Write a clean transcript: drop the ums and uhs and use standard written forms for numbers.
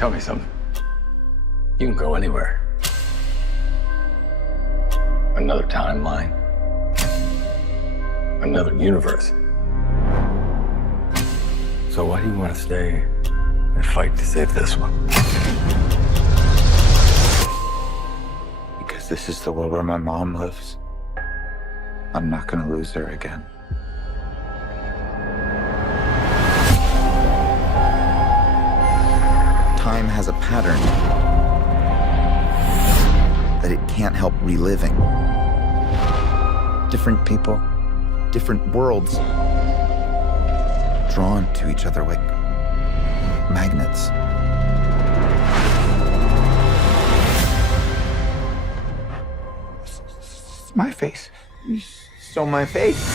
Tell me something. You can go anywhere. Another timeline. Another universe. So why do you want to stay and fight to save this one? Because this is the world where my mom lives. I'm not gonna lose her again. Time has a pattern that it can't help reliving. Different people, different worlds, drawn to each other like magnets. It's my face. You stole my face.